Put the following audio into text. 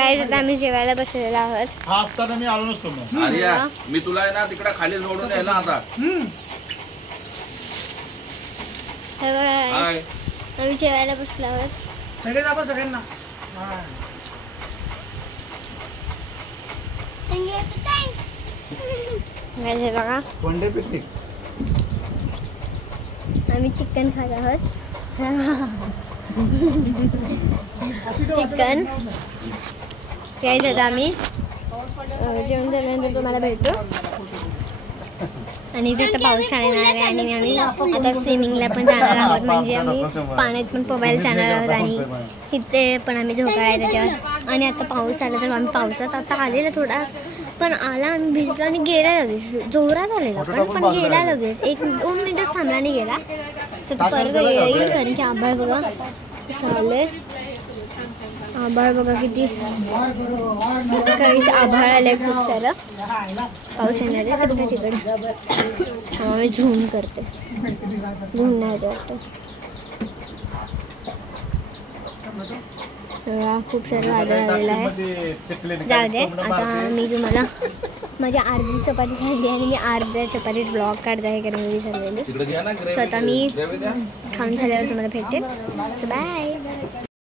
Guys आता आम्ही जेवायला बसलेलो आहोत. हा असताना मी आलो नसतो मग. आर्या मी तुला आहे ना तिकडे खाली जोडून आहे ना आता. आम्ही जेवायला बसलो आहोत सगळे आपण सगळ्यांना. बघा वन डे पिकनिक. आम्ही चिकन खात आहोत. चिकन काय आता आम्ही जेवण झाल्यानंतर तुम्हाला भेटतो. आणि इथे आता पाऊस येणार आहे आणि आम्ही आता स्विमिंगला पण जाणार आहोत. म्हणजे आम्ही पाण्यात पण पोहायला जाणार आहोत आणि इथे पण आम्ही झोपाळा आहे त्याच्यावर. आणि आता पाऊस आला तर आम्ही पावसात आता आलेला थोडा पण आला आम्ही भिजलो आणि गेला लगेच. जोरात आलेला पण गेला लगेच. 1-2 मिनिटच थांबला आणि गेला. तर परत येईल कारण की आभाळ बघा चाललंय. आभाळ बघा किती काहीच आभाळ आलंय खूप सारं. पाऊस येणार आहे तिकडे तिकडे. मी झूम करते. झूम नाही वाटतं. खूप सारं वादळ आलेलं आहे. जाऊ दे आता मी तुम्हाला माझी अर्धी चपाती खाल्ली आणि मी अर्ध्या चपातीत ब्लॉग काढत आहे कारण मी विसरलेली. स्वतः मी खाऊन झाल्यावर तुम्हाला भेटेल. बाय.